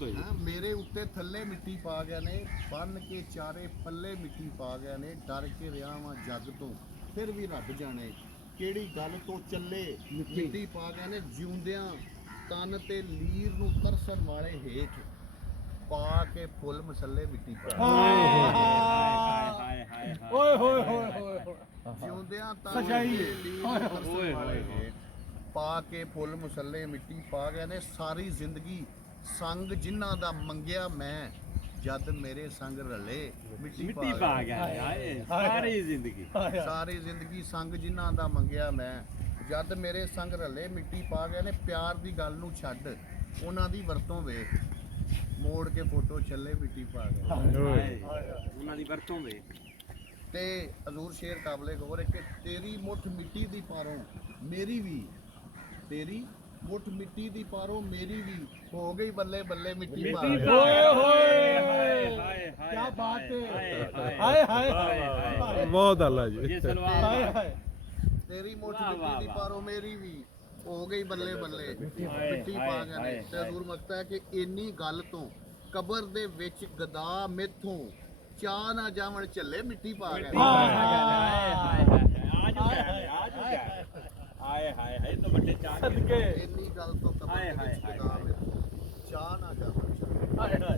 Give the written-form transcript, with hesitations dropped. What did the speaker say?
ਤੋਂ ਹੀ ਮੇਰੇ ਉੱਤੇ ਥੱਲੇ ਮਿੱਟੀ ਪਾ ਗਏ ਨੇ, ਬੰਨ ਕੇ ਚਾਰੇ ਪੱਲੇ ਮਿੱਟੀ ਪਾ ਗਏ ਨੇ, ਡਰ ਕੇ ਰਿਹਾ ਵਾਂ ਜੱਗ ਤੋਂ ਫਿਰ ਵੀ ਰੱਬ ਜਾਣੇ ਕਿਹੜੀ ਗੱਲ ਤੋਂ ਚੱਲੇ ਮਿੱਟੀ ਪਾ ਗਏ ਨੇ, ਜਿਉਂਦਿਆਂ ਤਨ ਤੇ ਲੀਰ ਨੂੰ ਤਰਸਣ ਵਾਲੇ ਹੇਠ ਪਾ ਕੇ ਫੁੱਲ ਮਸੱਲੇ ਮਿੱਟੀ ਪਾ ਓਏ ਹੋਏ ਹੋਏ ਹੋਏ ਜਿਉਂਦਿਆਂ ਤਨ ਤੇ ਲੀਰ ਨੂੰ ਤਰਸਣ ਵਾਲੇ ਹੇਠ ਪਾ ਕੇ ਫੁੱਲ ਮਸੱਲੇ ਮਿੱਟੀ ਪਾ ਗਏ ਨੇ, ਸਾਰੀ ਜ਼ਿੰਦਗੀ ਸੰਗ ਜਿਨ੍ਹਾਂ ਦਾ ਮੰਗਿਆ ਮੈਂ, ਜਦ ਮੇਰੇ ਸੰਗ ਰਲੇ ਮਿੱਟੀ ਪਾ ਗਿਆ। ਸਾਰੀ ਜ਼ਿੰਦਗੀ ਸੰਗ ਜਿਨ੍ਹਾਂ ਦਾ ਮੰਗਿਆ ਮੈਂ, ਜਦ ਮੇਰੇ ਸੰਗ ਰਲੇ ਮਿੱਟੀ ਪਾ ਗਏ ਨੇ। ਪਿਆਰ ਦੀ ਗੱਲ ਨੂੰ ਛੱਡ, ਉਹਨਾਂ ਦੀ ਵਰਤੋਂ ਵੇਖ, ਮੋੜ ਕੇ ਫੋਟੋ ਚੱਲੇ ਮਿੱਟੀ ਪਾ ਗਏ। ਉਹਨਾਂ ਦੀ ਵਰਤੋਂ ਵੇਖ ਤੇ ਹਜ਼ੂਰ ਸ਼ੇਰ ਕਾਬਲੇ ਗੌਰ ਹੈ ਕਿ ਤੇਰੀ ਮੁੱਠ ਮਿੱਟੀ ਦੀ ਪਾਰੋਂ ਮੇਰੀ ਵੀ, ਤੇਰੀ ਮੁੱਠ ਮਿੱਟੀ ਦੀ ਪਾਰੋਂ ਮੇਰੀ ਵੀ, ਹੋ ਗਈ ਬੱਲੇ ਬੱਲੇ ਮਿੱਟੀ ਪਾ ਗਏ। ਓਏ ਹੋਏ ਕੀ ਬਾਤ ਹੈ, ਹਾਏ ਹਾਏ ਬਹੁਤ ਅੱਲਾ ਜੀ। ਹਾਏ ਹਾਏ ਤੇਰੀ ਮੁੱਠ ਮਿੱਟੀ ਦੀ ਪਾਰੋਂ ਮੇਰੀ ਵੀ, ਹੋ ਗਈ ਬੱਲੇ ਬੱਲੇ ਮਿੱਟੀ ਪਾ ਗਏ ਨੇ। ਤੇ ਹਜ਼ੂਰ ਮਕਤਾ ਹੈ ਕਿ ਇੰਨੀ ਗੱਲ ਤੋਂ ਕਬਰ ਦੇ ਵਿੱਚ ਗਦਾ ਮੇਥੋਂ ਚਾਹ ਨਾ ਜਾਵਣ ਝੱਲੇ ਮਿੱਟੀ ਪਾ ਗਏ। ਹਾਏ ਹਾਏ ਹਾਏ ਤਾਂ ਵੱਡੇ ਚਾਹ ਸਦਕੇ ਇੰਨੀ ਗੱਲ ਤੋਂ ਕਬਰ ਦੇ ਵਿੱਚ ਗਦਾ ਮੇਥੋਂ ਚਾਹ ਨਾ ਜਾਵਣ ਝੱਲੇ।